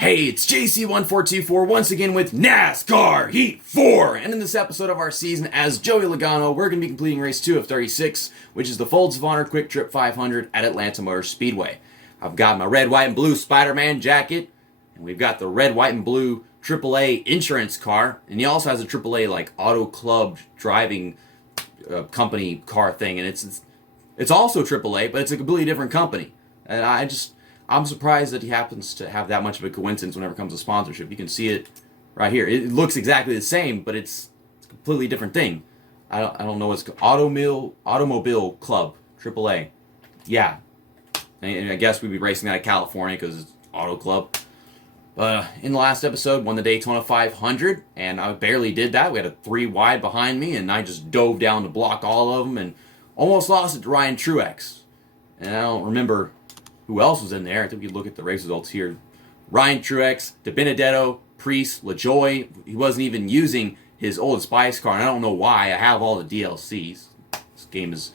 Hey, it's JC1424 once again with NASCAR Heat 4! And in this episode of our season as Joey Logano, we're going to be completing race 2 of 36, which is the Folds of Honor Quick Trip 500 at Atlanta Motor Speedway. I've got my red, white, and blue Spider-Man jacket, and we've got the red, white, and blue AAA insurance car, and he also has a AAA like auto club driving company car thing, and it's also AAA, but it's a completely different company. And I'm surprised that he happens to have that much of a coincidence whenever it comes to sponsorship. You can see it right here. It looks exactly the same, but it's a completely different thing. I don't know what's Automobile Club AAA. Yeah, and I guess we'd be racing out of California because it's Auto Club. In the last episode, won the Daytona 500, and I barely did that. We had a 3 wide behind me, and I just dove down to block all of them, and almost lost it to Ryan Truex. And I don't remember who else was in there. I think we could look at the race results here. Ryan Truex, DiBenedetto, Priest, LaJoy. He wasn't even using his old Spice car, and I don't know why. I have all the DLCs. This game is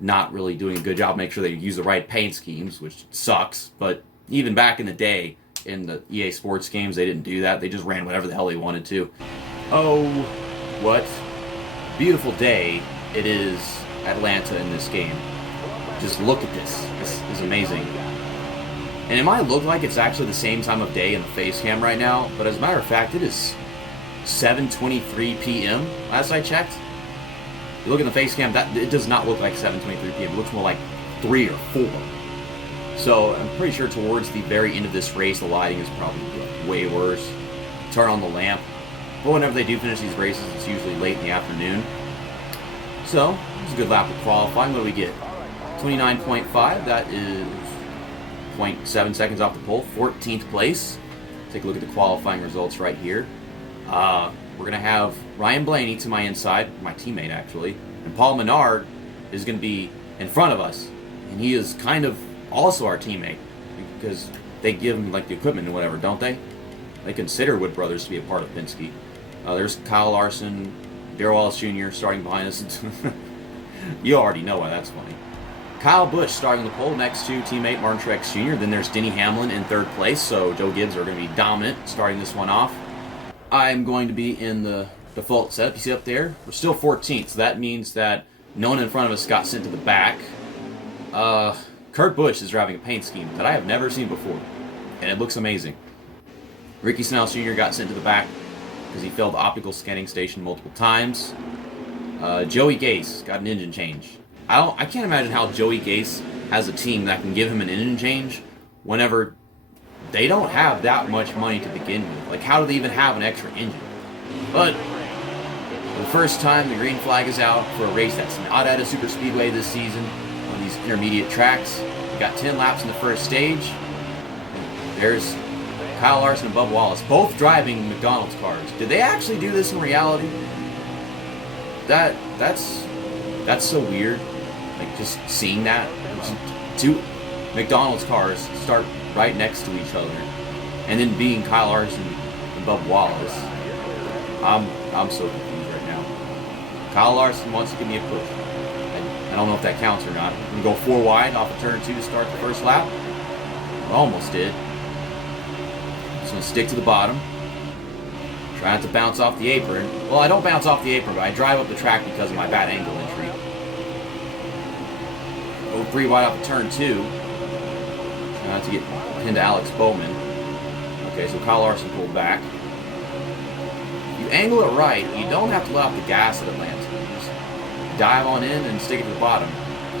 not really doing a good job making sure they use the right paint schemes, which sucks. But even back in the day, in the EA Sports games, they didn't do that. They just ran whatever the hell they wanted to. Oh, what beautiful day it is Atlanta in this game. Just look at this. This is amazing. And it might look like it's actually the same time of day in the face cam right now, but as a matter of fact, it is 7:23 p.m. last I checked. You look at the face cam, it does not look like 7:23 p.m. It looks more like 3 or 4. So I'm pretty sure towards the very end of this race, the lighting is probably way worse. Turn on the lamp. But whenever they do finish these races, it's usually late in the afternoon. So, it's a good lap of qualifying. What do we get? 29.5. That is 0.7 seconds off the pole. 14th place. Take a look at the qualifying results right here. We're going to have Ryan Blaney to my inside, my teammate actually. And Paul Menard is going to be in front of us. And he is kind of also our teammate, because they give him like the equipment and whatever, don't they? They consider Wood Brothers to be a part of Penske. There's Kyle Larson, Darrell Wallace Jr. starting behind us. You already know why that's funny. Kyle Busch starting the pole next to teammate Martin Truex Jr. Then there's Denny Hamlin in 3rd place, so Joe Gibbs are going to be dominant starting this one off. I'm going to be in the default setup. You see up there? We're still 14th, so that means that no one in front of us got sent to the back. Kurt Busch is driving a paint scheme that I have never seen before, and it looks amazing. Ricky Stenhouse Jr. got sent to the back because he failed the optical scanning station multiple times. Joey Gase got an engine change. I can't imagine how Joey Gase has a team that can give him an engine change whenever they don't have that much money to begin with. Like, how do they even have an extra engine? But for the first time, the green flag is out for a race that's not at a super speedway this season. On these intermediate tracks. We got 10 laps in the first stage. There's Kyle Larson and Bubba Wallace, both driving McDonald's cars. Did they actually do this in reality? That's so weird. Like, just seeing that. Two McDonald's cars start right next to each other, and then being Kyle Larson and Bubba Wallace. I'm so confused right now. Kyle Larson wants to give me a push. I don't know if that counts or not. I'm going to go 4 wide off of turn 2 to start the first lap. I almost did. Just going to stick to the bottom. Try not to bounce off the apron. Well, I don't bounce off the apron, but I drive up the track because of my bad angle entry. Go 3 wide off of turn 2. Try not to get into Alex Bowman. Okay, so Kyle Larson pulled back. If you angle it right, you don't have to let off the gas at Atlanta. Dive on in and stick it to the bottom.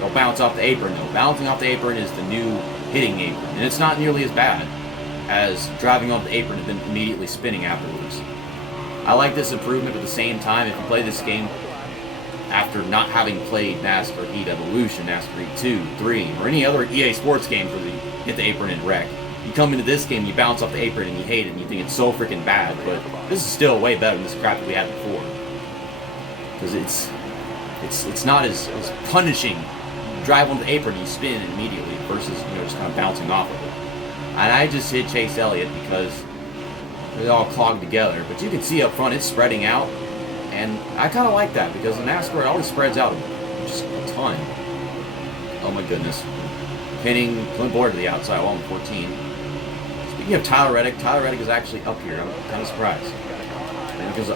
Don't bounce off the apron though. Bouncing off the apron is the new hitting apron, and it's not nearly as bad as driving off the apron and then immediately spinning afterwards. I like this improvement, but at the same time, if you play this game after not having played NASCAR Heat Evolution, NASCAR Heat 2, 3, or any other EA Sports game where you hit the apron and wreck, you come into this game, you bounce off the apron and you hate it and you think it's so freaking bad, but this is still way better than this crap that we had before. Because it's not as punishing. You drive on the apron, you spin immediately versus just kind of bouncing off of it. And I just hit Chase Elliott because they're all clogged together. But you can see up front it's spreading out, and I kind of like that because in NASCAR it always spreads out just a ton. Oh my goodness! Hitting Clint Boyer to the outside while I'm 14. Speaking You have Tyler Reddick. Tyler Reddick is actually up here. I'm kind of surprised. Because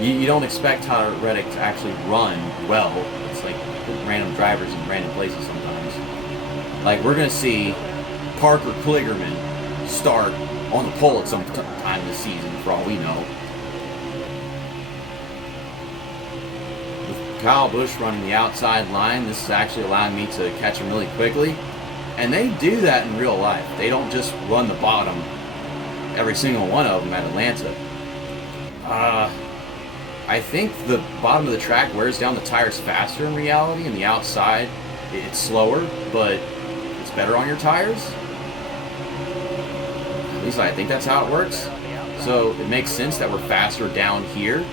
you don't expect Tyler Reddick to actually run well. It's like random drivers in random places sometimes. Like, we're going to see Parker Kligerman start on the pole at some time this season, for all we know. With Kyle Busch running the outside line, this is actually allowing me to catch him really quickly. And they do that in real life. They don't just run the bottom, every single one of them at Atlanta. I think the bottom of the track wears down the tires faster in reality, and the outside, it's slower, but it's better on your tires. At least I think that's how it works. So it makes sense that we're faster down here,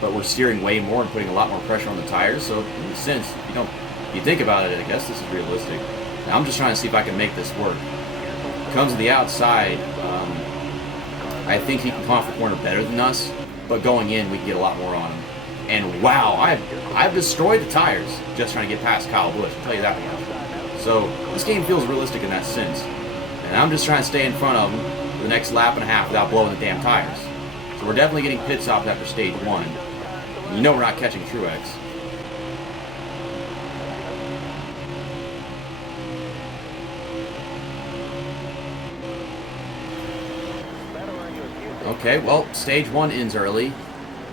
but we're steering way more and putting a lot more pressure on the tires. So it makes sense. If you think about it, I guess this is realistic. Now I'm just trying to see if I can make this work. Comes to the outside, I think he can come off the corner better than us, but going in, we can get a lot more on him. And wow, I've destroyed the tires just trying to get past Kyle Busch, I'll tell you that much. So this game feels realistic in that sense. And I'm just trying to stay in front of him for the next lap and a half without blowing the damn tires. So we're definitely getting pit stops after stage 1. You know we're not catching Truex. Okay, well, stage 1 ends early.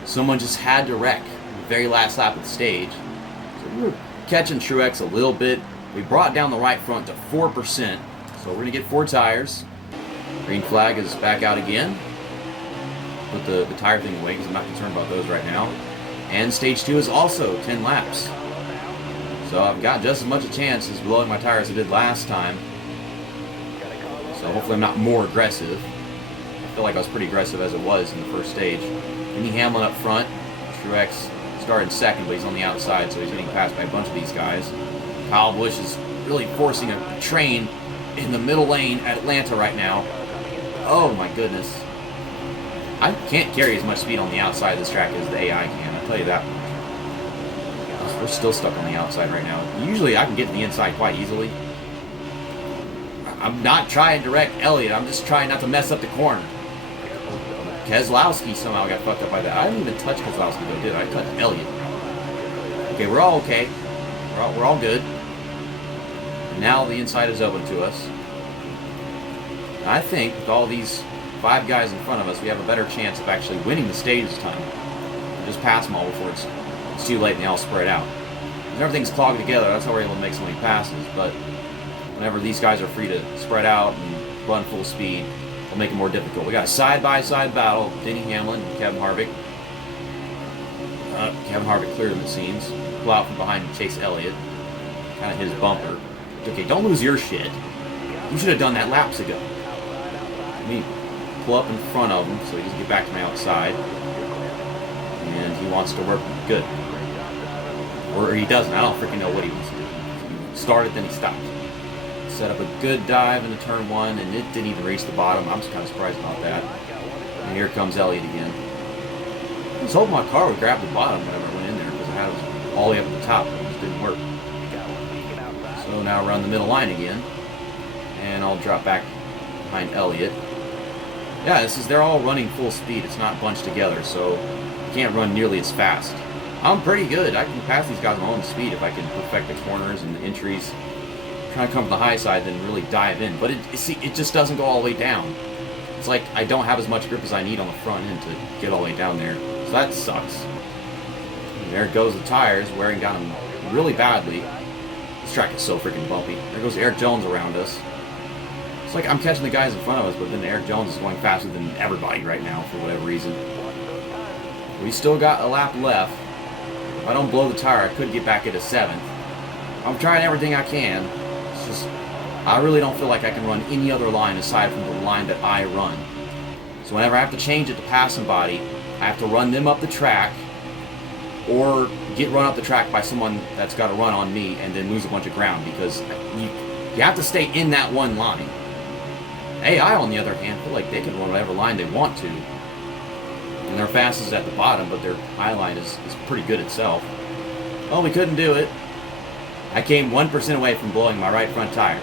Someone just had to wreck the very last lap of the stage. So we were catching Truex a little bit. We brought down the right front to 4%. So we're going to get 4 tires. Green flag is back out again. Put the tire thing away because I'm not concerned about those right now. And stage 2 is also 10 laps. So I've got just as much a chance as blowing my tires as I did last time. So hopefully I'm not more aggressive. I feel like I was pretty aggressive as it was in the first stage. Denny Hamlin up front. Truex started second, but he's on the outside, so he's getting passed by a bunch of these guys. Kyle Busch is really forcing a train in the middle lane at Atlanta right now. Oh my goodness. I can't carry as much speed on the outside of this track as the AI can, I'll tell you that much. We're still stuck on the outside right now. Usually I can get to the inside quite easily. I'm not trying to wreck Elliott, I'm just trying not to mess up the corner. Keselowski somehow got fucked up by that. I didn't even touch Keselowski though, did I? I touched Elliott. Okay, we're all okay. We're all good. Now the inside is open to us. I think with all these 5 guys in front of us, we have a better chance of actually winning the stage this time. Just pass them all before it's too late and they all spread out. When everything's clogged together, that's how we're able to make so many passes. But whenever these guys are free to spread out and run full speed, it'll make it more difficult. We got a side-by-side battle, Denny Hamlin and Kevin Harvick. Kevin Harvick cleared him, it seems. Pull out from behind and chase Elliott. Kind of his bumper. Okay, don't lose your shit. You should have done that laps ago. Let me pull up in front of him so he doesn't get back to my outside. And he wants to work good. Or he doesn't. I don't freaking know what he wants to do. He started, then he stopped. Set up a good dive into turn 1, and it didn't even reach the bottom. I'm just kind of surprised about that. And here comes Elliott again. I was hoping my car would grab the bottom whenever I went in there because I had it all the way up at the top, but it just didn't work. So now around the middle line again. And I'll drop back behind Elliott. Yeah, they're all running full speed. It's not bunched together, so you can't run nearly as fast. I'm pretty good. I can pass these guys at my own speed if I can perfect the corners and the entries. Trying to come from the high side, then really dive in. But it just doesn't go all the way down. It's like I don't have as much grip as I need on the front end to get all the way down there. So that sucks. And there goes the tires, wearing down them really badly. This track is so freaking bumpy. There goes Eric Jones around us. It's like I'm catching the guys in front of us, but then Eric Jones is going faster than everybody right now for whatever reason. We still got a lap left. If I don't blow the tire, I could get back into 7th. I'm trying everything I can. It's just, I really don't feel like I can run any other line aside from the line that I run. So whenever I have to change it to pass somebody, I have to run them up the track or get run up the track by someone that's got to run on me and then lose a bunch of ground because you have to stay in that one line. AI, on the other hand, feel like they can run whatever line they want to. And their fastest is at the bottom, but their high line is pretty good itself. Well, we couldn't do it. I came 1% away from blowing my right front tire.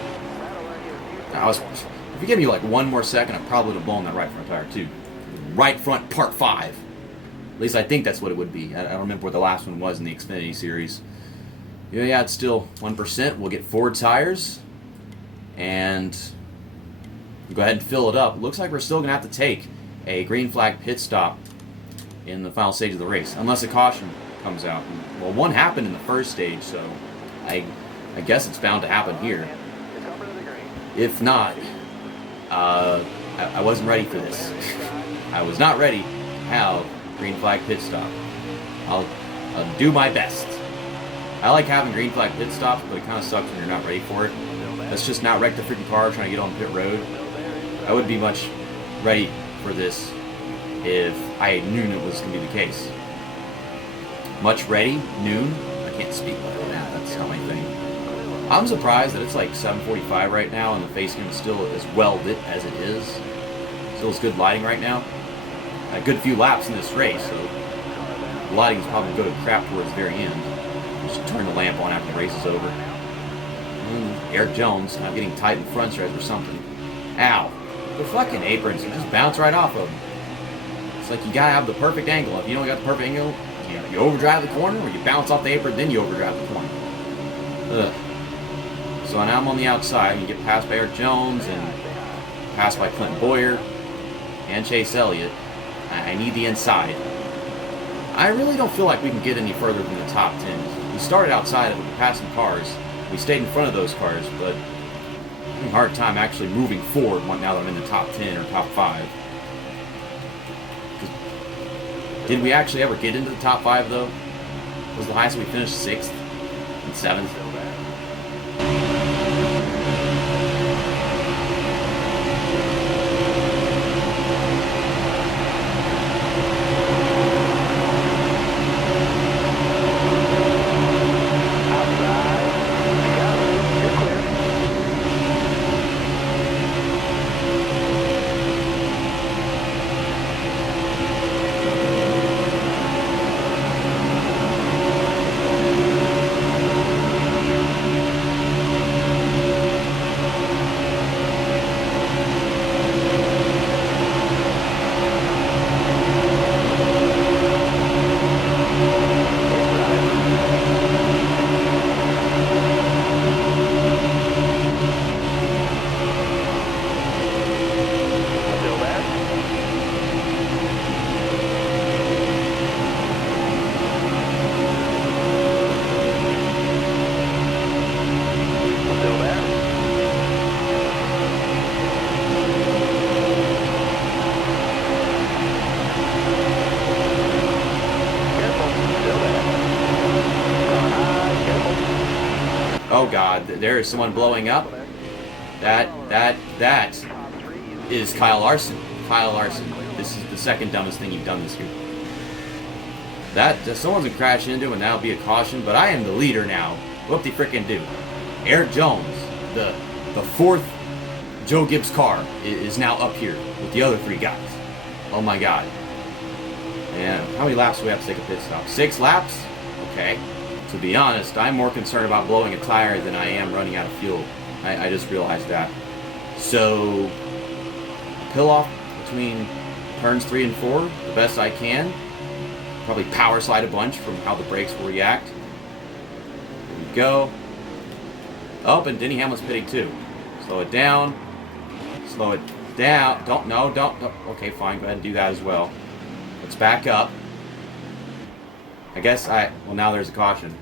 If you give me like one more second, I probably would have blown that right front tire too. Right front part 5. At least I think that's what it would be. I don't remember what the last one was in the Xfinity series. Yeah, it's still 1%. We'll get 4 tires. And go ahead and fill it up. Looks like we're still going to have to take a green flag pit stop in the final stage of the race, unless a caution comes out. Well, one happened in the first stage, so I guess it's bound to happen here. If not, I wasn't ready for this. I was not ready to have green flag pit stop. I'll do my best. I like having green flag pit stops, but it kind of sucks when you're not ready for it. Let's just not wreck the freaking car trying to get on pit road. I would be much ready for this if I knew it was going to be the case. Much ready? Noon? I can't speak like that. That's not my thing. I'm surprised that it's like 7:45 right now and the face cam is still as well lit as it is. Still has good lighting right now. A good few laps in this race, so the lighting is probably going to go to crap towards the very end. Just turn the lamp on after the race is over. Eric Jones not getting tight in front stretch or something. Ow. The fucking aprons, you just bounce right off of them. It's like you gotta have the perfect angle. If you don't got the perfect angle, you overdrive the corner, or you bounce off the apron, then you overdrive the corner. Ugh. So now I'm on the outside. You get passed by Eric Jones and passed by Clinton Boyer and Chase Elliott. I need the inside. I really don't feel like we can get any further than the top 10. We started outside of it, passing cars. We stayed in front of those cars, but I'm having a hard time actually moving forward now that I'm in the top 10 or top 5. Did we actually ever get into the top 5 though? Was the highest we finished 6th and 7th? Oh God, there is someone blowing up. That is Kyle Larson. Kyle Larson. This is the second dumbest thing you've done this year. That someone's gonna crash into, and that'll be a caution. But I am the leader now. What they freaking do? Eric Jones, the 4th Joe Gibbs car, is now up here with the other 3 guys. Oh my God. And how many laps do we have to take a pit stop? 6 laps? Okay. To be honest, I'm more concerned about blowing a tire than I am running out of fuel. I just realized that. So, pill off between turns 3 and 4 the best I can. Probably power slide a bunch from how the brakes will react. There we go. Oh, and Denny Hamlin's pitting too. Slow it down. Slow it down. Don't. Okay, fine. Go ahead and do that as well. Let's back up. I guess well, now there's a caution.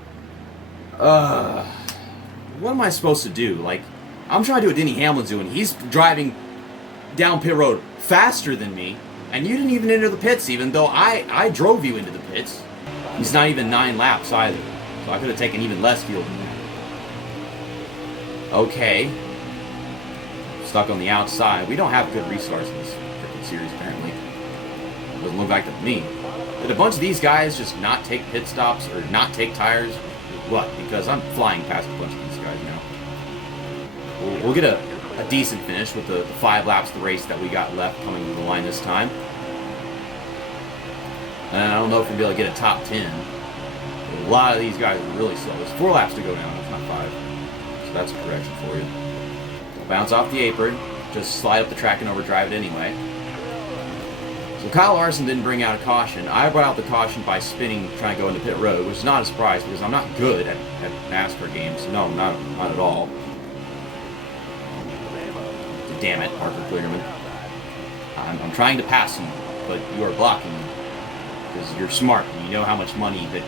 What am I supposed to do? Like, I'm trying to do what Denny Hamlin's doing. He's driving down pit road faster than me, and you didn't even enter the pits, even though I drove you into the pits. He's not even 9 laps either, so I could have taken even less fuel than that. Okay. Stuck on the outside. We don't have good restarts in this freaking series, apparently. Doesn't look like it to me. Did a bunch of these guys just not take pit stops or not take tires? What? Because I'm flying past a bunch of these guys now. We'll get a decent finish with the 5 laps of the race that we got left coming to the line this time. And I don't know if we'll be able to get a top 10. A lot of these guys are really slow. There's 4 laps to go down, it's not 5. So that's a correction for you. Bounce off the apron. just slide up the track and overdrive it anyway. So Kyle Larson didn't bring out a caution. I brought out the caution by spinning, trying to go into pit road, which is not a surprise because I'm not good at NASCAR games. No, not at all. Damn it, Parker Kligerman. I'm trying to pass you, but you are blocking me because you're smart and you know how much money that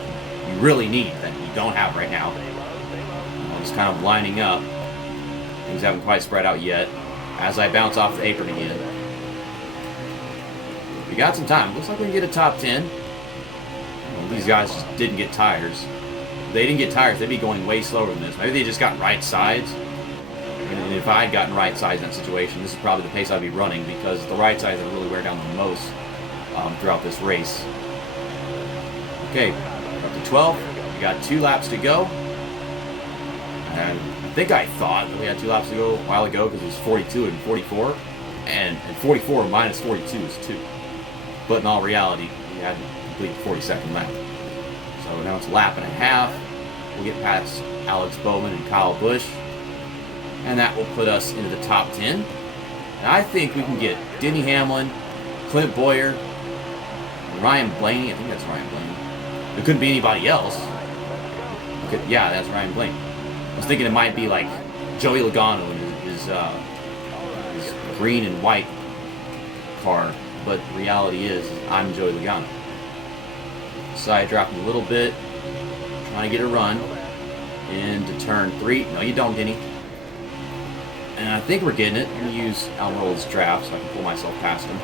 you really need that you don't have right now. I'm just kind of lining up. Things haven't quite spread out yet as I bounce off the apron again. We got some time. Looks like we can get a top 10. Well, these guys just didn't get tires. If they didn't get tires, they'd be going way slower than this. Maybe they just got right sides. And if I had gotten right sides in that situation, this is probably the pace I'd be running because the right sides are really wear down the most throughout this race. Okay, up to 12. We got 2 laps to go. And I think I thought that we had 2 laps to go a while ago because it was 42 and 44. And 44 minus 42 is 2. But in all reality, we had to complete the 42nd lap. So now it's a lap and a half. We'll get past Alex Bowman and Kyle Busch. And that will put us into the top 10. And I think we can get Denny Hamlin, Clint Boyer, Ryan Blaney. I think that's Ryan Blaney. It couldn't be anybody else. Yeah, that's Ryan Blaney. I was thinking it might be like Joey Logano in his green and white car. But the reality is I'm Joey Logano. Side dropping a little bit. Trying to get a run into turn 3. No, you don't, Denny. And I think we're getting it. I'm going to use Almirola's draft so I can pull myself past him.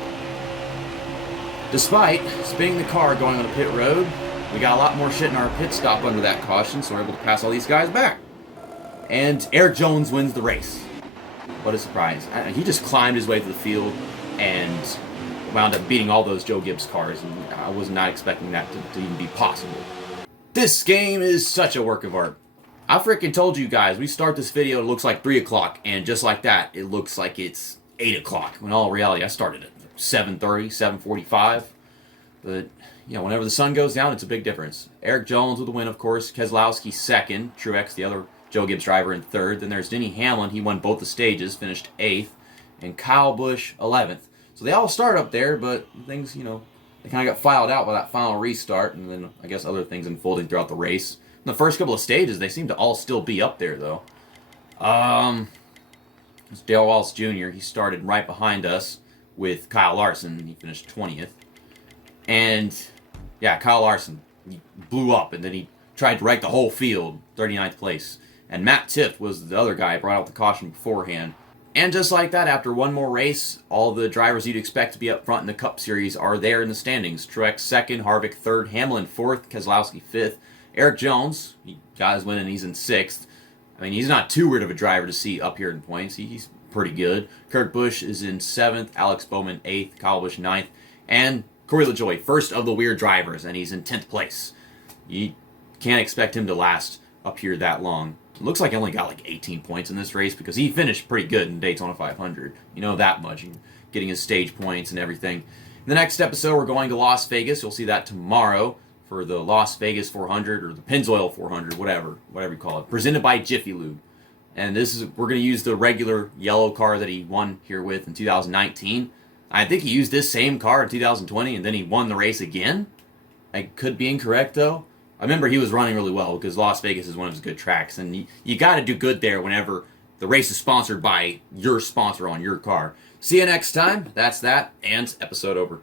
Despite spinning the car going on a pit road, we got a lot more shit in our pit stop under that caution, so we're able to pass all these guys back. And Eric Jones wins the race. What a surprise. He just climbed his way through the field and wound up beating all those Joe Gibbs cars, and I was not expecting that to even be possible. This game is such a work of art. I freaking told you guys, we start this video, it looks like 3 o'clock, and just like that, it looks like it's 8 o'clock. When in all reality, I started at 7:30, 7:45. But, you know, whenever the sun goes down, it's a big difference. Eric Jones with the win, of course. Keselowski second. Truex, the other Joe Gibbs driver, in third. Then there's Denny Hamlin. He won both the stages, finished 8th. And Kyle Busch, 11th. So they all start up there, but things, you know, they kind of got filed out by that final restart. And then I guess other things unfolding throughout the race. In the first couple of stages, they seem to all still be up there, though. It's Dale Wallace Jr. He started right behind us with Kyle Larson. He finished 20th. And, yeah, Kyle Larson, he blew up, and then he tried to wreck the whole field, 39th place. And Matt Tifft was the other guy, brought out the caution beforehand. And just like that, after one more race, all the drivers you'd expect to be up front in the Cup Series are there in the standings. Truex second, Harvick third, Hamlin fourth, Keselowski fifth. Eric Jones, he got his win and he's in 6th. I mean, he's not too weird of a driver to see up here in points. He's pretty good. Kurt Busch is in 7th, Alex Bowman 8th, Kyle Busch 9th, and Corey LaJoie, first of the weird drivers, and he's in 10th place. You can't expect him to last up here that long. It looks like he only got like 18 points in this race because he finished pretty good in Daytona 500. You know that much, getting his stage points and everything. In the next episode, we're going to Las Vegas. You'll see that tomorrow for the Las Vegas 400 or the Pennzoil 400, whatever you call it, presented by Jiffy Lube. And we're going to use the regular yellow car that he won here with in 2019. I think he used this same car in 2020, and then he won the race again. I could be incorrect, though. I remember he was running really well because Las Vegas is one of his good tracks, and you got to do good there whenever the race is sponsored by your sponsor on your car. See you next time. That's that, and episode over.